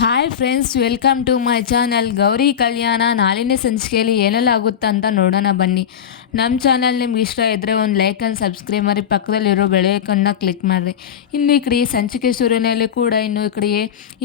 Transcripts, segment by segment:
Hi friends, welcome to my channel. Gowri Kalyana ನಾಳಿನ ಸಂಚಿಕೆಯಲ್ಲಿ ಏನೆಲ್ಲ ಆಗುತ್ತೆ ಅಂತ ನೋಡೋಣ ಬನ್ನಿ. ನಮ್ಮ ಚಾನಲ್ ನಿಮ್ಗೆ ಇಷ್ಟ ಇದ್ದರೆ ಒಂದು ಲೈಕ್ ಆ್ಯಂಡ್ ಸಬ್ಸ್ಕ್ರೈಬ್ ಮಾಡಿ, ಪಕ್ಕದಲ್ಲಿರೋ ಬೆಳೆಕನ್ನ ಕ್ಲಿಕ್ ಮಾಡಿರಿ. ಇನ್ನು ಈ ಕಡೆ ಸಂಚಿಕೆ ಶುರುವಿನಲ್ಲಿ ಕೂಡ ಇನ್ನು ಈ ಕಡೆ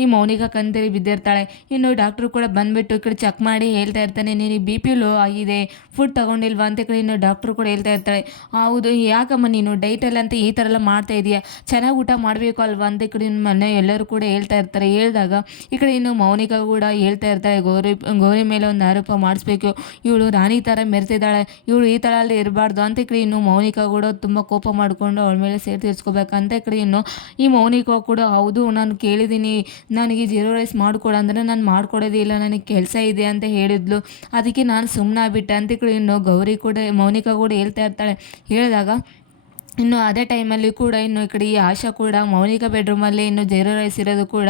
ಈ ಮೌನಿಕಾ ಕಂತೇಳಿ ಬಿದ್ದಿರ್ತಾಳೆ. ಇನ್ನು ಡಾಕ್ಟ್ರು ಕೂಡ ಬಂದುಬಿಟ್ಟು ಈ ಕಡೆ ಚೆಕ್ ಮಾಡಿ ಹೇಳ್ತಾ ಇರ್ತಾನೆ, ನೀನು ಬಿ ಪಿ ಲೋ ಆಗಿದೆ, ಫುಡ್ ತೊಗೊಂಡಿಲ್ವಾ ಅಂತ ಕಡೆ ಇನ್ನು ಡಾಕ್ಟ್ರು ಕೂಡ ಹೇಳ್ತಾ ಇರ್ತಾಳೆ. ಹೌದು, ಯಾಕಮ್ಮ ನೀನು ಡೈಟಲ್ಲಿ ಅಂತ ಈ ಥರ ಎಲ್ಲ ಮಾಡ್ತಾ ಇದೆಯಾ, ಚೆನ್ನಾಗಿ ಊಟ ಮಾಡಬೇಕು ಅಲ್ವಾ ಅಂತ ಈ ಕಡೆ ಮನೆ ಎಲ್ಲರೂ ಕೂಡ ಹೇಳ್ತಾ ಇರ್ತಾರೆ. ಹೇಳಿದಾಗ ಈ ಕಡೆ ಇನ್ನು ಮೌನಿಕಾ ಕೂಡ ಹೇಳ್ತಾ ಇರ್ತಾಳೆ, ಗೌರಿ ಮೇಲೆ ಒಂದು ಆರೋಪ ಮಾಡಿಸ್ಬೇಕು, ಇವಳು ರಾಣಿ ಥರ ಮೆರೆತಿದ್ದಾಳೆ, ಇವಳು ಈ ಥರ ಅಲ್ಲಿ ಇರಬಾರ್ದು ಅಂತ ಈ ಕಡೆ ಇನ್ನು ಮೌನಿಕಾ ಕೂಡ ತುಂಬ ಕೋಪ ಮಾಡಿಕೊಂಡು ಅವಳ ಮೇಲೆ ಸೇರಿ ತೀರಿಸ್ಕೋಬೇಕಂತ ಈ ಕಡೆ ಇನ್ನು ಈ ಮೌನಿಕಾ ಕೂಡ ಹೌದು ನಾನು ಕೇಳಿದ್ದೀನಿ, ನನಗೆ ಜೀರೋ ರೈಸ್ ಮಾಡಿಕೊಡು ಅಂದರೆ ನಾನು ಮಾಡಿಕೊಡೋದೇ ಇಲ್ಲ, ನನಗೆ ಕೆಲಸ ಇದೆ ಅಂತ ಹೇಳಿದ್ಲು, ಅದಕ್ಕೆ ನಾನು ಸುಮ್ಮನೆ ಆಗ್ಬಿಟ್ಟೆ ಅಂತ ಈ ಕಡೆ ಇನ್ನು ಗೌರಿ ಕೂಡ ಮೌನಿಕಾ ಕೂಡ ಹೇಳ್ತಾ ಇರ್ತಾಳೆ. ಹೇಳಿದಾಗ ಇನ್ನು ಅದೇ ಟೈಮಲ್ಲಿ ಕೂಡ ಇನ್ನು ಈ ಕಡೆ ಈ ಆಶಾ ಕೂಡ ಮೌನಿಕಾ ಬೆಡ್ರೂಮಲ್ಲಿ ಇನ್ನು ಜೀರೋ ರೈಸ್ ಇರೋದು ಕೂಡ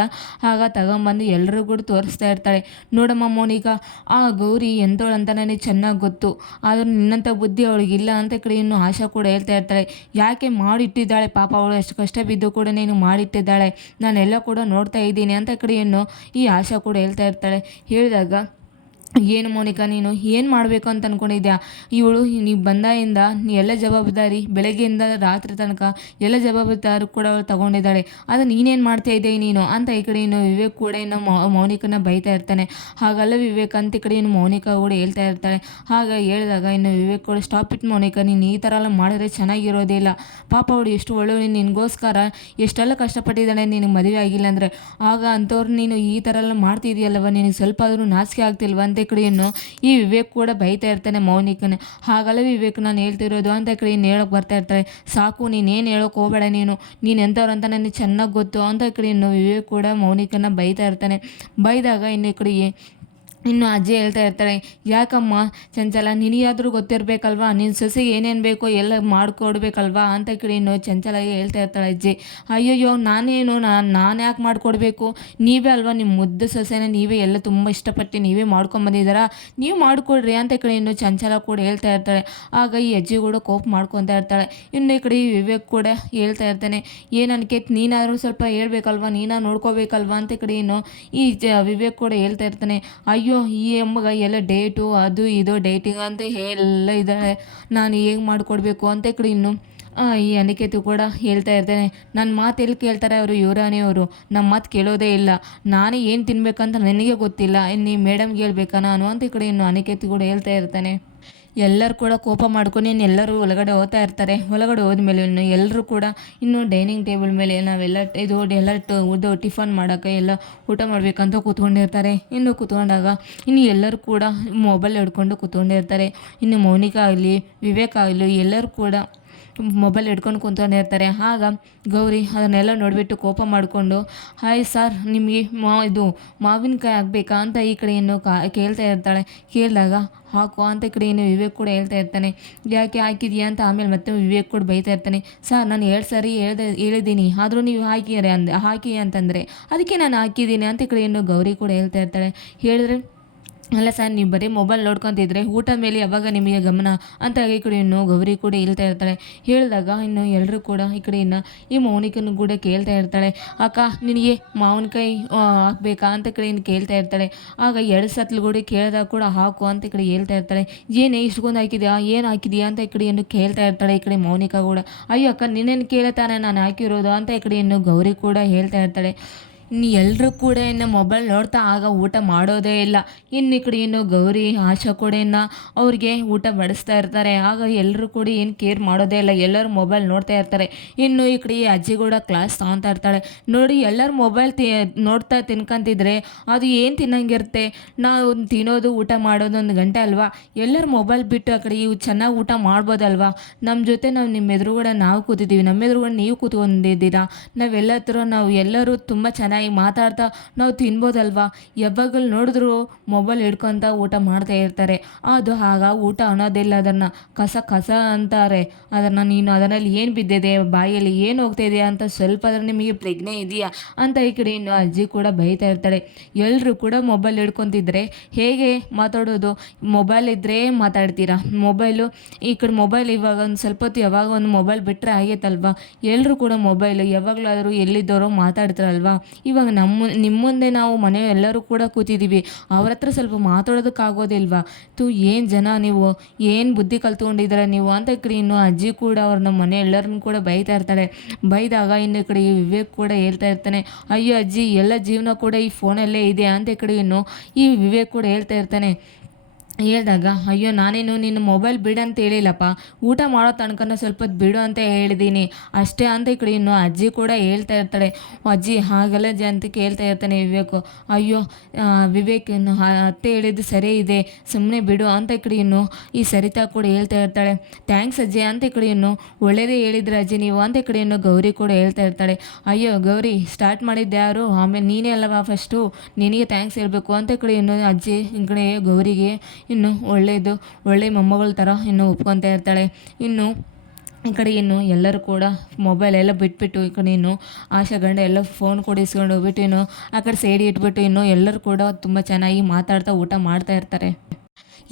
ಆಗ ತಗೊಂಬಂದು ಎಲ್ಲರೂ ಕೂಡ ತೋರಿಸ್ತಾ ಇರ್ತಾಳೆ. ನೋಡಮ್ಮ ಮೌನಿಕಾ, ಆ ಗೌರಿ ಎಂಥವಳು ಅಂತ ನನಗೆ ಚೆನ್ನಾಗಿ ಗೊತ್ತು, ಆದರೂ ನಿನ್ನಂಥ ಬುದ್ಧಿ ಅವಳಿಗಿಲ್ಲ ಅಂತ ಈ ಕಡೆ ಇನ್ನು ಆಶಾ ಕೂಡ ಹೇಳ್ತಾ ಇರ್ತಾಳೆ. ಯಾಕೆ ಮಾಡಿಟ್ಟಿದ್ದಾಳೆ ಪಾಪ, ಅವಳು ಎಷ್ಟು ಕಷ್ಟ ಬಿದ್ದು ಕೂಡ ನೀನು ಮಾಡಿಟ್ಟಿದ್ದಾಳೆ, ನಾನೆಲ್ಲ ಕೂಡ ನೋಡ್ತಾ ಇದ್ದೀನಿ ಅಂತ ಈ ಕಡೆ ಇನ್ನು ಈ ಆಶಾ ಕೂಡ ಹೇಳ್ತಾ ಇರ್ತಾಳೆ. ಹೇಳಿದಾಗ ಏನು ಮೌನಿಕಾ, ನೀನು ಏನು ಮಾಡಬೇಕು ಅಂತ ಅಂದ್ಕೊಂಡಿದ್ಯಾ, ಇವಳು ನೀವು ಬಂದಾಗಿಂದ ಎಲ್ಲ ಜವಾಬ್ದಾರಿ ಬೆಳಗ್ಗೆಯಿಂದ ರಾತ್ರಿ ತನಕ ಎಲ್ಲ ಜವಾಬ್ದಾರಿ ಕೂಡ ಅವಳು ತಗೊಂಡಿದ್ದಾಳೆ, ಅದು ನೀನೇನು ಮಾಡ್ತಾ ಇದ್ದೆ ನೀನು ಅಂತ ಈ ಕಡೆ ಇನ್ನು ವಿವೇಕ್ ಕೂಡ ಇನ್ನು ಮೌನಿಕನ ಬೈತಾ ಇರ್ತಾನೆ. ಹಾಗಲ್ಲ ವಿವೇಕ್ ಅಂತ ಈ ಕಡೆ ಇನ್ನು ಮೌನಿಕಾ ಕೂಡ ಹೇಳ್ತಾ ಇರ್ತಾಳೆ. ಆಗ ಹೇಳಿದಾಗ ಇನ್ನು ವಿವೇಕ್ ಕೂಡ ಸ್ಟಾಪ್ ಇಟ್ ಮೌನಿಕಾ, ನೀನು ಈ ಥರ ಎಲ್ಲ ಮಾಡಿದ್ರೆ ಚೆನ್ನಾಗಿರೋದಿಲ್ಲ, ಪಾಪ ಅವಳು ಎಷ್ಟು ಒಳ್ಳೆಯವಳು, ನಿನಗೋಸ್ಕರ ಎಷ್ಟೆಲ್ಲ ಕಷ್ಟಪಟ್ಟಿದ್ದಾಳೆ, ನಿನಗೆ ಮದುವೆ ಆಗಿಲ್ಲ ಅಂದರೆ, ಆಗ ಅಂಥವ್ರು ನೀನು ಈ ಥರ ಎಲ್ಲ ಮಾಡ್ತಿದೆಯಲ್ಲವ, ನಿನಗೆ ಸ್ವಲ್ಪ ಆದರೂ ನಾಚಿಕೆ ಆಗ್ತಿಲ್ವ ಅಂತ ಕಡೆಯನ್ನು ಈ ವಿವೇಕ್ ಕೂಡ ಬೈತಾ ಇರ್ತಾನೆ ಮೌನಿಕನ. ಹಾಗಲ್ಲ ವಿವೇಕ್, ನಾನು ಹೇಳ್ತಿರೋದು ಅಂತ ಕಡೆ ಹೇಳೋಕೆ ಬರ್ತಾ ಇರ್ತಾರೆ. ಸಾಕು, ನೀನೇನು ಹೇಳೋಕೆ ಹೋಗಬೇಡ, ನೀನು ಎಂಥವ್ರು ಅಂತ ನನಗೆ ಚೆನ್ನಾಗಿ ಗೊತ್ತು ಅಂತ ಕಡೆ ಇನ್ನು ವಿವೇಕ್ ಕೂಡ ಮೌನಿಕನ ಬೈತಾ ಇರ್ತಾನೆ. ಬೈದಾಗ ಇನ್ನು ಈ ಕಡೆ ಇನ್ನು ಅಜ್ಜಿ ಹೇಳ್ತಾ ಇರ್ತಾಳೆ, ಯಾಕಮ್ಮ ಚಂಚಲ, ನಿನಗಾದರೂ ಗೊತ್ತಿರಬೇಕಲ್ವಾ, ನಿನ್ನ ಸೊಸೆಗೆ ಏನೇನು ಬೇಕೋ ಎಲ್ಲ ಮಾಡಿಕೊಡ್ಬೇಕಲ್ವಾ ಅಂತ ಕಡೆ ಇನ್ನು ಚಂಚಲಾಗಿ ಹೇಳ್ತಾ ಇರ್ತಾಳೆ ಅಜ್ಜಿ. ಅಯ್ಯಯ್ಯೋ, ನಾನೇನು ನಾನು ಯಾಕೆ ಮಾಡಿಕೊಡ್ಬೇಕು, ನೀವೇ ಅಲ್ವಾ ನಿಮ್ಮ ಮುದ್ದು ಸೊಸೆನ ನೀವೇ ಎಲ್ಲ ತುಂಬ ಇಷ್ಟಪಟ್ಟು ನೀವೇ ಮಾಡ್ಕೊಂಬಂದಿದ್ದಾರಾ, ನೀವು ಮಾಡಿಕೊಡ್ರಿ ಅಂತ ಕಡೆ ಇನ್ನು ಚಂಚಲ ಕೂಡ ಹೇಳ್ತಾ ಇರ್ತಾಳೆ. ಆಗ ಈ ಅಜ್ಜಿ ಕೂಡ ಕೋಪ ಮಾಡ್ಕೊತಾ ಇರ್ತಾಳೆ. ಇನ್ನು ಈ ಕಡೆ ವಿವೇಕ್ ಕೂಡ ಹೇಳ್ತಾ ಇರ್ತಾನೆ, ಏನಕ್ಕೆ ನೀನಾದರೂ ಸ್ವಲ್ಪ ಹೇಳ್ಬೇಕಲ್ವಾ, ನೀನಾ ನೋಡ್ಕೋಬೇಕಲ್ವಾ ಅಂತ ಕಡೆ ಇನ್ನು ಈ ವಿವೇಕ್ ಕೂಡ ಹೇಳ್ತಾ ಇರ್ತಾನೆ. ಅಯ್ಯೋ, ಈ ಅಮ್ಮಗ ಎಲ್ಲ ಡೇಟು ಅದು ಇದು ಡೇಟಿಂಗ್ ಅಂತ ಎಲ್ಲ ಇದ್ದಾಳೆ, ನಾನು ಹೇಗೆ ಮಾಡಿಕೊಡ್ಬೇಕು ಅಂತ ಈ ಕಡೆ ಇನ್ನು ಈ ಅನಿಕೇತು ಕೂಡ ಹೇಳ್ತಾ ಇರ್ತೇನೆ. ನನ್ನ ಮಾತು ಎಲ್ಲಿ ಕೇಳ್ತಾರೆ ಅವರು, ಯುವರಾಣಿ ಅವರು ನಮ್ಮ ಮಾತು ಕೇಳೋದೇ ಇಲ್ಲ, ನಾನೇ ಏನು ತಿನ್ಬೇಕಂತ ನನಗೆ ಗೊತ್ತಿಲ್ಲ, ಇನ್ನು ಮೇಡಮ್ಗೆ ಹೇಳ್ಬೇಕಾ ನಾನು ಅಂತ ಈ ಕಡೆ ಇನ್ನು ಅನಿಕೇತು ಕೂಡ ಹೇಳ್ತಾ ಇರ್ತಾನೆ. ಎಲ್ಲರೂ ಕೂಡ ಕೋಪ ಮಾಡ್ಕೊಂಡು ಎಲ್ಲರೂ ಒಳಗಡೆ ಹೋಗ್ತಾ ಇರ್ತಾರೆ. ಒಳಗಡೆ ಹೋದ್ಮೇಲೆ ಇನ್ನು ಎಲ್ಲರೂ ಕೂಡ ಇನ್ನು ಡೈನಿಂಗ್ ಟೇಬಲ್ ಮೇಲೆ ನಾವೆಲ್ಲ ಇದು ಟಿಫನ್ ಮಾಡೋಕ್ಕೆ ಎಲ್ಲ ಊಟ ಮಾಡಬೇಕಂತ ಕೂತ್ಕೊಂಡಿರ್ತಾರೆ. ಇನ್ನು ಕೂತ್ಕೊಂಡಾಗ ಇನ್ನು ಎಲ್ಲರೂ ಕೂಡ ಮೊಬೈಲ್ ಹಿಡ್ಕೊಂಡು ಕೂತ್ಕೊಂಡಿರ್ತಾರೆ. ಇನ್ನು ಮೌನಿಕಾ ಆಗಲಿ ವಿವೇಕ್ ಆಗಲಿ ಎಲ್ಲರೂ ಕೂಡ ಮೊಬೈಲ್ ಹಿಡ್ಕೊಂಡು ಕುಂತ್ಕೊಂಡಿರ್ತಾರೆ. ಆಗ ಗೌರಿ ಅದನ್ನೆಲ್ಲ ನೋಡಿಬಿಟ್ಟು ಕೋಪ ಮಾಡಿಕೊಂಡು, ಹಾಯ್ ಸರ್, ನಿಮಗೆ ಇದು ಮಾವಿನಕಾಯಿ ಆಗಬೇಕಾ ಅಂತ ಈ ಕಡೆ ಇನ್ನು ಕೇಳ್ತಾ ಇರ್ತಾಳೆ. ಕೇಳಿದಾಗ ಹಾಕು ಅಂತ ಈ ಕಡೆ ಇನ್ನು ವಿವೇಕ್ ಕೂಡ ಹೇಳ್ತಾ ಇರ್ತಾನೆ. ಯಾಕೆ ಹಾಕಿದೆಯಾ ಅಂತ ಆಮೇಲೆ ಮತ್ತೆ ವಿವೇಕ್ ಕೂಡ ಬೈತಾ ಇರ್ತಾನೆ. ಸರ್, ನಾನು 2 ಸಾರಿ ಹೇಳಿದ್ದೀನಿ, ಆದರೂ ನೀವು ಹಾಕಿ ಅಂತಂದರೆ ಅದಕ್ಕೆ ನಾನು ಹಾಕಿದ್ದೀನಿ ಅಂತ ಈ ಕಡೆ ಇನ್ನು ಗೌರಿ ಕೂಡ ಹೇಳ್ತಾ ಇರ್ತಾಳೆ. ಹೇಳಿದ್ರೆ, ಅಲ್ಲ ಸರ್, ನೀವು ಬರೀ ಮೊಬೈಲ್ ನೋಡ್ಕೊತಿದ್ರೆ ಊಟ ಮೇಲೆ ಯಾವಾಗ ನಿಮಗೆ ಗಮನ ಅಂತ ಈ ಕಡೆ ಇನ್ನು ಗೌರಿ ಕೂಡ ಹೇಳ್ತಾ ಇರ್ತಾಳೆ. ಹೇಳಿದಾಗ ಇನ್ನು ಎಲ್ಲರೂ ಕೂಡ ಈ ಕಡೆ ಇನ್ನು ಈ ಮೌನಿಕನ್ನು ಕೂಡ ಕೇಳ್ತಾ ಇರ್ತಾಳೆ, ಅಕ್ಕ ನಿನಗೆ ಮಾವಿನಕಾಯಿ ಹಾಕ್ಬೇಕಾ ಅಂತ ಕಡೆ ಇನ್ನು ಕೇಳ್ತಾ ಇರ್ತಾಳೆ. ಆಗ 2 ಸತ್ಲು ಕೂಡ ಕೇಳಿದಾಗ ಕೂಡ ಹಾಕು ಅಂತ ಈ ಕಡೆ ಹೇಳ್ತಾ ಇರ್ತಾಳೆ. ಏನೇ ಇಷ್ಟೊಂದು ಹಾಕಿದ್ಯಾ, ಏನು ಹಾಕಿದ್ಯಾ ಅಂತ ಈ ಕಡೆ ಇನ್ನು ಕೇಳ್ತಾ ಇರ್ತಾಳೆ ಈ ಕಡೆ ಮೌನಿಕಾ ಕೂಡ. ಅಯ್ಯೋ ಅಕ್ಕ, ನಿನ್ನೇನು ಕೇಳ್ತಾನೆ ನಾನು ಹಾಕಿರೋದು ಅಂತ ಈ ಕಡೆ ಇನ್ನು ಗೌರಿ ಕೂಡ ಹೇಳ್ತಾ ಇರ್ತಾಳೆ. ಇನ್ನು ಎಲ್ಲರೂ ಕೂಡ ಇನ್ನು ಮೊಬೈಲ್ ನೋಡ್ತಾ ಆಗ ಊಟ ಮಾಡೋದೇ ಇಲ್ಲ. ಇನ್ನು ಈ ಕಡೆ ಇನ್ನು ಗೌರಿ ಆಶಾ ಕೂಡ ಇನ್ನು ಅವ್ರಿಗೆ ಊಟ ಬಡಿಸ್ತಾ ಇರ್ತಾರೆ. ಆಗ ಎಲ್ಲರೂ ಕೂಡ ಏನು ಕೇರ್ ಮಾಡೋದೇ ಇಲ್ಲ, ಎಲ್ಲರೂ ಮೊಬೈಲ್ ನೋಡ್ತಾ ಇರ್ತಾರೆ. ಇನ್ನು ಈ ಕಡೆ ಅಜ್ಜಿ ಕೂಡ ಕ್ಲಾಸ್ ತೊಗೊತಾ ಇರ್ತಾಳೆ. ನೋಡಿ, ಎಲ್ಲರೂ ಮೊಬೈಲ್ ನೋಡ್ತಾ ತಿನ್ಕೊಂತಿದ್ರೆ ಅದು ಏನು ತಿನ್ನಂಗಿರುತ್ತೆ, ನಾವು ತಿನ್ನೋದು ಊಟ ಮಾಡೋದು 1 ಗಂಟೆ ಅಲ್ವಾ, ಎಲ್ಲರೂ ಮೊಬೈಲ್ ಬಿಟ್ಟು ಆ ಕಡೆ ಇವು ಚೆನ್ನಾಗಿ ಊಟ ಮಾಡ್ಬೋದಲ್ವಾ, ನಮ್ಮ ಜೊತೆ ನಾವು ನಿಮ್ಮ ಎದುರುಗಡೆ ನಾವು ಕೂತಿದ್ದೀವಿ, ನಮ್ಮ ಎದುರುಗಡೆ ನೀವು ಕೂತ್ಕೊಂಡಿದ್ದೀರಾ, ನಾವು ಎಲ್ಲರೂ ತುಂಬ ಚೆನ್ನಾಗಿ ಮಾತಾಡ್ತಾ ನಾವು ತಿನ್ಬೋದಲ್ವಾ, ಯಾವಾಗಲೂ ನೋಡಿದ್ರು ಮೊಬೈಲ್ ಹಿಡ್ಕೊತ ಊಟ ಮಾಡ್ತಾ ಇರ್ತಾರೆ, ಅದು ಆಗ ಊಟ ಅನ್ನೋದಿಲ್ಲ, ಅದನ್ನು ಕಸ ಅಂತಾರೆ, ನೀನು ಅದರಲ್ಲಿ ಏನು ಬಿದ್ದಿದೆ ಬಾಯಲ್ಲಿ ಏನು ಹೋಗ್ತಾ ಇದೆಯಾ ಅಂತ ಸ್ವಲ್ಪ ನಿಮಗೆ ಪ್ರಜ್ಞೆ ಇದೆಯಾ ಅಂತ ಈ ಕಡೆ ಇನ್ನು ಅಜ್ಜಿ ಕೂಡ ಬೈತಾ ಇರ್ತಾಳೆ. ಎಲ್ಲರೂ ಕೂಡ ಮೊಬೈಲ್ ಹಿಡ್ಕೊತಿದ್ರೆ ಹೇಗೆ ಮಾತಾಡೋದು, ಮೊಬೈಲ್ ಇದ್ದರೆ ಮಾತಾಡ್ತೀರಾ, ಮೊಬೈಲು ಈ ಕಡೆ ಮೊಬೈಲ್ ಇವಾಗ ಒಂದು ಸ್ವಲ್ಪ ಹೊತ್ತು ಯಾವಾಗ ಒಂದು ಮೊಬೈಲ್ ಬಿಟ್ಟರೆ ಆಗೈತಲ್ವಾ, ಎಲ್ಲರೂ ಕೂಡ ಮೊಬೈಲು ಯಾವಾಗಲಾದರೂ ಎಲ್ಲಿದ್ದವರೋ ಮಾತಾಡ್ತಾರಲ್ವಾ, ಇವಾಗ ನಿಮ್ಮ ಮುಂದೆ ನಾವು ಮನೆಯೆಲ್ಲರೂ ಕೂಡ ಕೂತಿದ್ದೀವಿ. ಅವ್ರ ಹತ್ರ ಸ್ವಲ್ಪ ಮಾತಾಡೋದಕ್ಕಾಗೋದಿಲ್ವಾ? ಏನು ಜನ ನೀವು, ಏನು ಬುದ್ಧಿ ಕಲ್ತ್ಕೊಂಡಿದ್ದೀರ ನೀವು ಅಂತ ಈ ಕಡೆ ಇನ್ನು ಅಜ್ಜಿ ಕೂಡ ಅವ್ರನ್ನ ಮನೆ ಎಲ್ಲರನ್ನು ಕೂಡ ಬೈತಾ ಇರ್ತಾಳೆ. ಬೈದಾಗ ಇನ್ನು ಈ ಕಡೆ ವಿವೇಕ್ ಕೂಡ ಹೇಳ್ತಾ ಇರ್ತಾನೆ, ಅಯ್ಯೋ ಅಜ್ಜಿ ಎಲ್ಲ ಜೀವನ ಕೂಡ ಈ ಫೋನಲ್ಲೇ ಇದೆ ಅಂತ ಈ ಕಡೆ ಇನ್ನು ಈ ವಿವೇಕ್ ಕೂಡ ಹೇಳ್ತಾ ಇರ್ತಾನೆ. ಹೇಳ್ದಾಗ, ಅಯ್ಯೋ ನಾನೇನು ನಿನ್ನ ಮೊಬೈಲ್ ಬಿಡು ಅಂತ ಹೇಳಿಲ್ಲಪ್ಪ, ಊಟ ಮಾಡೋ ತನಕನ ಸ್ವಲ್ಪ ಹೊತ್ತು ಬಿಡು ಅಂತ ಹೇಳಿದ್ದೀನಿ ಅಷ್ಟೇ ಅಂತ ಈ ಕಡೆ ಇನ್ನು ಅಜ್ಜಿ ಕೂಡ ಹೇಳ್ತಾ ಇರ್ತಾಳೆ. ಅಜ್ಜಿ ಹಾಗಲ್ಲ ಅಜ್ಜಿ ಅಂತ ಕೇಳ್ತಾ ಇರ್ತಾನೆ ವಿವೇಕು. ಅಯ್ಯೋ ವಿವೇಕ್ ಇನ್ನು ಅತ್ತೆ ಹೇಳಿದ್ದು ಸರಿ ಇದೆ, ಸುಮ್ಮನೆ ಬಿಡು ಅಂತ ಈ ಕಡೆ ಇನ್ನು ಈ ಸರಿತಾ ಕೂಡ ಹೇಳ್ತಾ ಇರ್ತಾಳೆ. ಥ್ಯಾಂಕ್ಸ್ ಅಜ್ಜಿ ಅಂತ ಈ ಕಡೆ ಇನ್ನು ಒಳ್ಳೇದೇ ಹೇಳಿದ್ರೆ ಅಜ್ಜಿ ನೀವು ಅಂತ ಈ ಕಡೆ ಇನ್ನು ಗೌರಿ ಕೂಡ ಹೇಳ್ತಾ ಇರ್ತಾಳೆ. ಅಯ್ಯೋ ಗೌರಿ ಸ್ಟಾರ್ಟ್ ಮಾಡಿದ್ದೆ ಯಾರು, ಆಮೇಲೆ ನೀನೇ ಅಲ್ಲವಾ ಫಸ್ಟು, ನಿನಗೆ ಥ್ಯಾಂಕ್ಸ್ ಹೇಳಬೇಕು ಅಂತ ಈ ಕಡೆ ಇನ್ನು ಅಜ್ಜಿ ಈ ಕಡೆ ಗೌರಿಗೆ ಇನ್ನು ಒಳ್ಳೆ ಮೊಮ್ಮಗಳ ಥರ ಇನ್ನು ಒಪ್ಕೊತಾ ಇರ್ತಾಳೆ. ಇನ್ನು ಈ ಕಡೆ ಇನ್ನು ಎಲ್ಲರೂ ಕೂಡ ಮೊಬೈಲ್ ಎಲ್ಲ ಬಿಟ್ಬಿಟ್ಟು ಈ ಕಡೆ ಇನ್ನು ಆಶಾ ಗಂಡ ಎಲ್ಲ ಫೋನ್ ಕೂಡ ಇಸ್ಕೊಂಡು ಹೋಗ್ಬಿಟ್ಟು ಇನ್ನು ಆ ಕಡೆ ಸೈಡ್ ಇಟ್ಬಿಟ್ಟು ಇನ್ನು ಎಲ್ಲರೂ ಕೂಡ ತುಂಬ ಚೆನ್ನಾಗಿ ಮಾತಾಡ್ತಾ ಊಟ ಮಾಡ್ತಾ ಇರ್ತಾರೆ.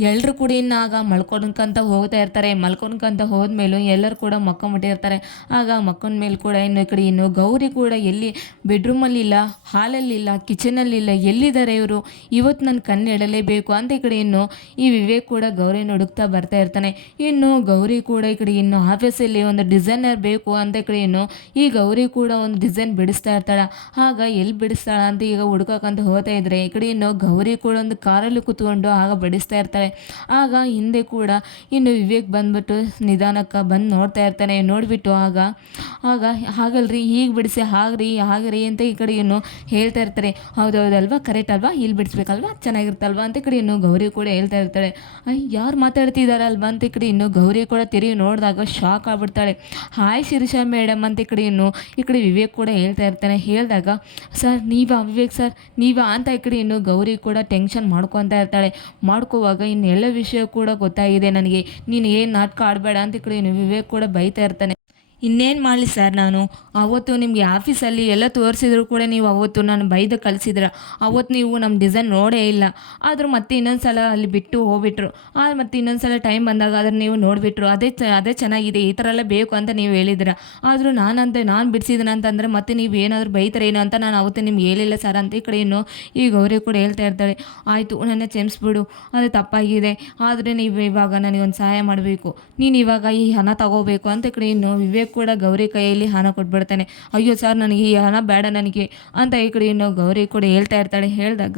ಎಲ್ಲರೂ ಕೂಡ ಇನ್ನು ಆಗ ಮಲ್ಕೊಳ್ಕಂತ ಹೋಗ್ತಾ ಇರ್ತಾರೆ. ಮಲ್ಕೊಳ್ಕಂತ ಹೋದ್ಮೇಲೂ ಎಲ್ಲರೂ ಕೂಡ ಮಕ್ಕೊಂಬಿಟ್ಟಿರ್ತಾರೆ. ಆಗ ಮಕ್ಕನ ಮೇಲೆ ಕೂಡ ಇನ್ನು ಈ ಕಡೆ ಇನ್ನು ಗೌರಿ ಕೂಡ ಎಲ್ಲಿ ಬೆಡ್ರೂಮಲ್ಲಿಲ್ಲ, ಹಾಲಲ್ಲಿಲ್ಲ, ಕಿಚನಲ್ಲಿಲ್ಲ, ಎಲ್ಲಿದ್ದಾರೆ ಇವರು, ಇವತ್ತು ನನ್ನ ಕಣ್ಣು ಇಡಲೇಬೇಕು ಅಂತ ಈ ಕಡೆ ಇನ್ನು ಈ ವಿವೇಕ್ ಕೂಡ ಗೌರಿನ ಹುಡುಕ್ತಾ ಬರ್ತಾ ಇರ್ತಾನೆ. ಇನ್ನು ಗೌರಿ ಕೂಡ ಈ ಕಡೆ ಇನ್ನು ಆಫೀಸಲ್ಲಿ ಒಂದು ಡಿಸೈನರ್ ಬೇಕು ಅಂತ ಈ ಕಡೆ ಇನ್ನು ಈ ಗೌರಿ ಕೂಡ ಒಂದು ಡಿಸೈನ್ ಬಿಡಿಸ್ತಾ ಇರ್ತಾಳೆ. ಆಗ ಎಲ್ಲಿ ಬಿಡಿಸ್ತಾಳ ಅಂತ ಈಗ ಹುಡ್ಕೋಕ್ಕಂತ ಹೋಗ್ತಾ ಇದ್ರೆ ಈ ಕಡೆ ಇನ್ನು ಗೌರಿ ಕೂಡ ಒಂದು ಕಾರಲ್ಲಿ ಕೂತ್ಕೊಂಡು ಆಗ ಬಿಡಿಸ್ತಾ ಇರ್ತಾಳೆ. ಆಗ ಹಿಂದೆ ಕೂಡ ಇನ್ನು ವಿವೇಕ್ ಬಂದ್ಬಿಟ್ಟು ನಿಧಾನಕ್ಕೆ ಬಂದು ನೋಡ್ತಾ ಇರ್ತಾನೆ. ನೋಡಿಬಿಟ್ಟು ಆಗ ಆಗ ಹಾಗಲ್ರಿ ಹೀಗೆ ಬಿಡಿಸಿ ಹಾಗ್ರಿ ಅಂತ ಈ ಕಡೆ ಇನ್ನು ಹೇಳ್ತಾ ಇರ್ತಾರೆ. ಹೌದಲ್ವಾ, ಕರೆಕ್ಟ್ ಅಲ್ವಾ, ಇಲ್ಲಿ ಬಿಡಿಸ್ಬೇಕಲ್ವಾ, ಚೆನ್ನಾಗಿರ್ತಲ್ವಾ ಅಂತ ಈ ಕಡೆ ಇನ್ನು ಗೌರಿ ಕೂಡ ಹೇಳ್ತಾ ಇರ್ತಾಳೆ. ಯಾರು ಮಾತಾಡ್ತಿದ್ದಾರಲ್ವಾ ಅಂತ ಈ ಕಡೆ ಇನ್ನು ಗೌರಿ ಕೂಡ ತಿರುಗಿ ನೋಡಿದಾಗ ಶಾಕ್ ಆಗ್ಬಿಡ್ತಾಳೆ. ಹಾಯ್ ಶಿರೀಷಾ ಮೇಡಮ್ ಅಂತ ಈ ಕಡೆ ವಿವೇಕ್ ಕೂಡ ಹೇಳ್ತಾ ಇರ್ತಾನೆ. ಹೇಳಿದಾಗ ಸರ್ ನೀವಾ ವಿವೇಕ್ ಸರ್ ನೀವಾ ಅಂತ ಈ ಕಡೆ ಇನ್ನು ಗೌರಿ ಕೂಡ ಟೆನ್ಷನ್ ಮಾಡ್ಕೊತಾ ಇರ್ತಾಳೆ. ಮಾಡ್ಕೋವಾಗ ಇನ್ನು ಎಲ್ಲ ವಿಷಯ ಕೂಡ ಗೊತ್ತಾಗಿದೆ ನನಗೆ, ನೀನು ಏನು ನಾಟಕ ಆಡಬೇಡ ಅಂತ ಈ ಕಡೆ ವಿವೇಕ್ ಕೂಡ ಬೈತಾ ಇರ್ತಾನೆ. ಇನ್ನೇನು ಮಾಡಲಿ ಸರ್, ನಾನು ಅವತ್ತು ನಿಮಗೆ ಆಫೀಸಲ್ಲಿ ಎಲ್ಲ ತೋರಿಸಿದ್ರು ಕೂಡ ನೀವು ಅವತ್ತು ನಾನು ಬೈದು ಕಳಿಸಿದ್ರ, ಅವತ್ತು ನೀವು ನಮ್ಮ ಡಿಸೈನ್ ನೋಡೇ ಇಲ್ಲ. ಆದರೂ ಮತ್ತೆ ಇನ್ನೊಂದು ಸಲ ಅಲ್ಲಿ ಬಿಟ್ಟು ಹೋಗ್ಬಿಟ್ರು. ಮತ್ತು ಇನ್ನೊಂದು ಸಲ ಟೈಮ್ ಬಂದಾಗ ಅದನ್ನು ನೀವು ನೋಡಿಬಿಟ್ರು, ಅದೇ ಚೆನ್ನಾಗಿದೆ, ಈ ಥರ ಎಲ್ಲ ಬೇಕು ಅಂತ ನೀವು ಹೇಳಿದಿರ. ಆದರೂ ನಾನು ಬಿಡಿಸಿದ್ದೀನಿ ಅಂತಂದರೆ ಮತ್ತೆ ನೀವು ಏನಾದರೂ ಬೈತಾರೇನೋ ಅಂತ ನಾನು ಅವತ್ತು ನಿಮ್ಗೆ ಹೇಳಿಲ್ಲ ಸರ್ ಅಂತ ಈ ಕಡೆ ಇನ್ನು ಈ ಗೌರಿ ಕೂಡ ಹೇಳ್ತಾ ಇರ್ತಾಳೆ. ಆಯಿತು ನನ್ನ ಕ್ಷಮಿಸ್ಬಿಡು, ಅದು ತಪ್ಪಾಗಿದೆ, ಆದರೆ ನೀವು ಇವಾಗ ನನಗೊಂದು ಸಹಾಯ ಮಾಡಬೇಕು, ನೀನು ಇವಾಗ ಈ ಹಣ ತಗೋಬೇಕು ಅಂತ ಈ ಕಡೆ ಇನ್ನು ವಿವೇಕ್ ಕೂಡ ಗೌರಿ ಕೈಯಲ್ಲಿ ಹಣ ಕೊಟ್ಬಿಡ್ತಾನೆ. ಅಯ್ಯೋ ಸರ್ ನನಗೆ ಈ ಹಣ ಬೇಡ ನನಗೆ ಅಂತ ಈ ಕಡೆ ಇನ್ನು ಗೌರಿ ಕೂಡ ಹೇಳ್ತಾ ಇರ್ತಾಳೆ. ಹೇಳಿದಾಗ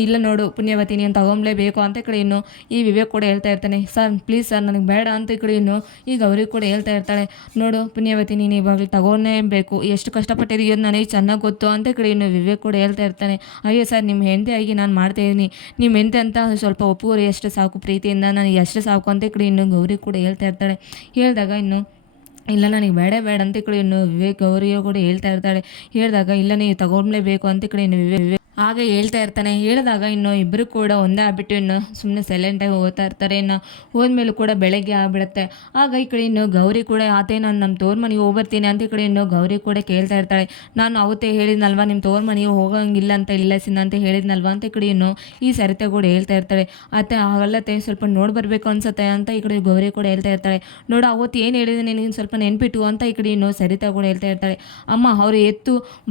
ಇಲ್ಲ ನೋಡು ಪುಣ್ಯವತಿ ನೀನು ತಗೊಲೇಬೇಕು ಅಂತ ಈ ಕಡೆ ಇನ್ನು ಈ ವಿವೇಕ್ ಕೂಡ ಹೇಳ್ತಾ ಇರ್ತಾನೆ. ಸರ್ ಪ್ಲೀಸ್ ಸರ್ ನನಗೆ ಬೇಡ ಅಂತ ಈ ಕಡೆ ಇನ್ನು ಈ ಗೌರಿ ಕೂಡ ಹೇಳ್ತಾ ಇರ್ತಾಳೆ. ನೋಡು ಪುಣ್ಯವತಿ ನೀನು ಇವಾಗಲೂ ತಗೋಲೇಬೇಕು, ಎಷ್ಟು ಕಷ್ಟಪಟ್ಟಿದೆಯೋ ನನಗೆ ಚೆನ್ನಾಗಿ ಗೊತ್ತು ಅಂತ ಈ ಕಡೆ ಇನ್ನು ವಿವೇಕ್ ಕೂಡ ಹೇಳ್ತಾ ಇರ್ತಾನೆ. ಅಯ್ಯೋ ಸರ್ ನಿಮ್ಮ ಹೆಂಡತಿ ಆಗಿ ನಾನು ಮಾಡ್ತಾಯಿದ್ದೀನಿ, ನಿಮ್ಮ ಹೆಂಡತಿ ಅಂತ ಸ್ವಲ್ಪ ಒಪ್ಪುವರಿ ಎಷ್ಟು ಸಾಕು, ಪ್ರೀತಿಯಿಂದ ನನಗೆ ಎಷ್ಟು ಸಾಕು ಅಂತ ಈ ಕಡೆ ಇನ್ನು ಗೌರಿ ಕೂಡ ಹೇಳ್ತಾ ಇರ್ತಾಳೆ. ಹೇಳಿದಾಗ ಇನ್ನು ಇಲ್ಲ ನನಗೆ ಬೇಡ ಅಂತ ಈ ಕಡೆ ಇನ್ನು ವಿವೇಕ್ ಗೌರಿಯೋ ಕೂಡ ಹೇಳ್ತಾ ಇರ್ತಾಳೆ. ಹೇಳಿದಾಗ ಇಲ್ಲ ನೀವು ತಗೊಳ್ಳೇಬೇಕು ಅಂತ ಈ ಕಡೆ ಇನ್ನು ವಿವೇಕ್ ಆಗ ಹೇಳ್ತಾ ಇರ್ತಾನೆ. ಹೇಳಿದಾಗ ಇನ್ನು ಇಬ್ಬರು ಕೂಡ ಒಂದೇ ಆಗ್ಬಿಟ್ಟು ಇನ್ನು ಸುಮ್ಮನೆ ಸೈಲೆಂಟಾಗಿ ಹೋಗ್ತಾ ಇರ್ತಾರೆ. ಇನ್ನು ಹೋದ್ಮೇಲೂ ಕೂಡ ಬೆಳಗ್ಗೆ ಆಗ್ಬಿಡುತ್ತೆ. ಆಗ ಈ ಕಡೆ ಇನ್ನು ಗೌರಿ ಕೂಡ ಆತೆ ನಾನು ನಮ್ಮ ತೋರ್ ಮನೆಗೆ ಹೋಗ್ಬರ್ತೀನಿ ಅಂತ ಈ ಕಡೆ ಇನ್ನು ಗೌರಿ ಕೂಡ ಕೇಳ್ತಾ ಇರ್ತಾಳೆ. ನಾನು ಅವತ್ತೇ ಹೇಳಿದ್ನಲ್ವ ನಿಮ್ಮ ತೋರ್ ಮನೆಗೆ ಹೋಗೋಂಗಿಲ್ಲ ಅಂತ ಇಲ್ಲ ಸಿನ್ನ ಅಂತ ಹೇಳಿದ್ನಲ್ವ ಅಂತ ಈ ಕಡೆ ಇನ್ನು ಈ ಸರಿತೆ ಕೂಡ ಹೇಳ್ತಾ ಇರ್ತಾಳೆ. ಅತ್ತೆ ಆಗಲ್ಲತ್ತೆ ಸ್ವಲ್ಪ ನೋಡಿ ಬರಬೇಕು ಅನ್ಸುತ್ತೆ ಅಂತ ಈ ಕಡೆ ಗೌರಿ ಕೂಡ ಹೇಳ್ತಾ ಇರ್ತಾಳೆ. ನೋಡು ಅವತ್ತು ಏನು ಹೇಳಿದೆ ನಿನಗೆ ಸ್ವಲ್ಪ ನೆನ್ಪಿಟ್ಟು ಅಂತ ಈ ಕಡೆ ಇನ್ನು ಸರಿತಾ ಕೂಡ ಹೇಳ್ತಾ ಇರ್ತಾಳೆ. ಅಮ್ಮ ಅವರು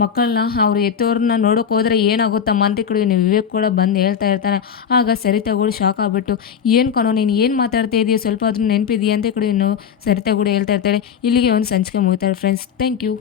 ಮಕ್ಕಳನ್ನ ಅವ್ರು ಎತ್ತೋರನ್ನ ನೋಡೋಕೆ ಹೋದರೆ ಏನಾಗುತ್ತೆ ತಮ್ಮ ಅಂತ ಕಡೆ ನೀವು ವಿವೇಕ್ ಕೂಡ ಬಂದು ಹೇಳ್ತಾ ಇರ್ತಾನೆ. ಆಗ ಸರಿತಾಗಳು ಶಾಕ್ ಆಗ್ಬಿಟ್ಟು ಏನು ಕಣೋ ನೀನು ಏನು ಮಾತಾಡ್ತಾ ಇದೆಯಾ, ಸ್ವಲ್ಪ ಅದ್ರ ನೆನಪಿದೆಯಾ ಅಂತ ಕಡೆ ಇನ್ನು ಸರಿತಾ ಕೂಡ ಹೇಳ್ತಾ ಇರ್ತಾಳೆ. ಇಲ್ಲಿಗೆ ಒಂದು ಸಂಚಿಕೆ ಮುಗಿತಾರೆ ಫ್ರೆಂಡ್ಸ್. Thank you.